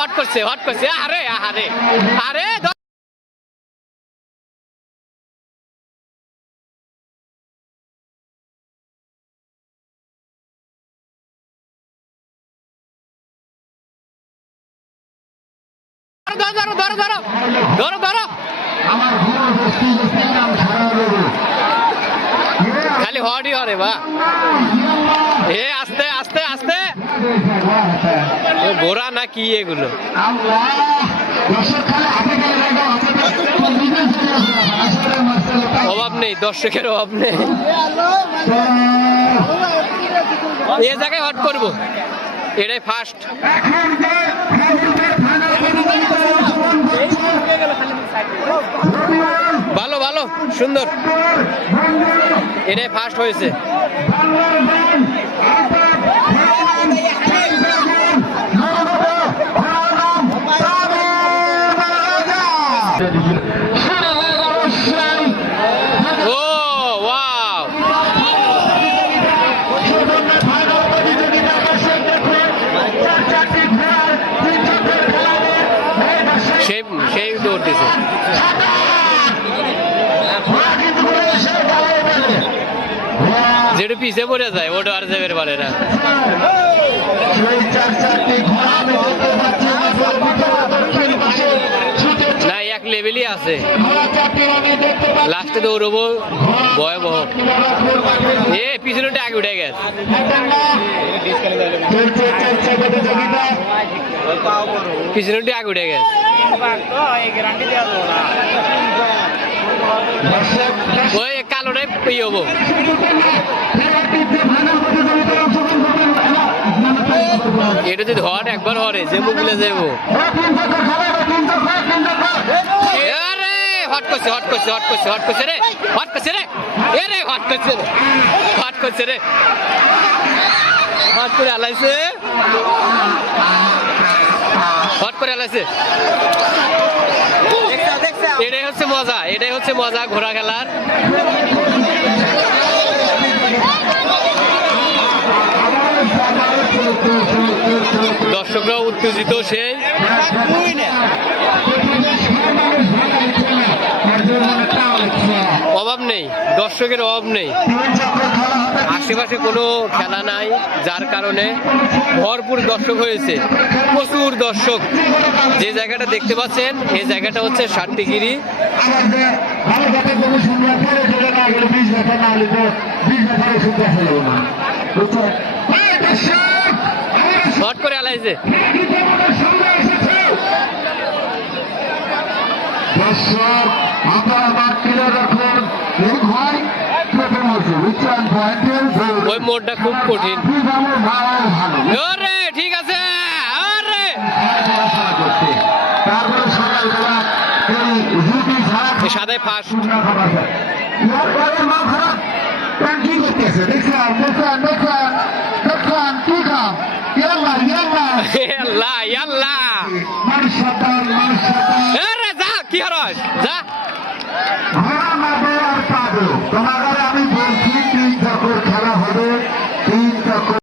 Hot করছে আরে আরে আরে ধরো ধরো ধরো ধরো ধরো খালি হটই হরে বা এ আস্তে আস্তে আস্তে ঘোড়া না কি এগুলো অভাব নেই, দর্শকের অভাব নেই। এ জায়গায় হট করবো, এটাই ফার্স্ট। ভালো ভালো সুন্দর, এটাই ফার্স্ট হয়েছে। সেই দৌড় দিছে, যেটা পিছিয়ে পড়ে যায় ওটা আর যাবে পারে না। না এক লেভেলই আছে, লাস্টে দৌড়বো ভয়াবহ। এ পিছনেটা আগে উঠে গেছে, পিছনেটা আগে উঠে গেছে। ওই কালোটাই ইয়ে হবো, এটা যদি হট একবার হরে যে বুঝলে যাবো। হট করছে হট করছে হট করছে হট করছে রে, হট করছে রে, এ রে হট করছে রে, হট করছে রে, হট করে আলাইছে, হট করে আলাইছে। এটাই হচ্ছে মজা, এটাই হচ্ছে মজা ঘোড়া খেলার। দর্শকরাও উত্তেজিত, সেই অভাব নেই, দর্শকের অভাব নেই, আশেপাশে কোনো খেলা নাই, যার কারণে ভরপুর দর্শক হয়েছে, প্রচুর দর্শক। যে জায়গাটা দেখতে পাচ্ছেন এই জায়গাটা হচ্ছে সাতটিগিরি। হট করে আলাইছে, ওই মোড়টা খুব কঠিন। ঠিক আছে, সাদাই ফার্স্ট।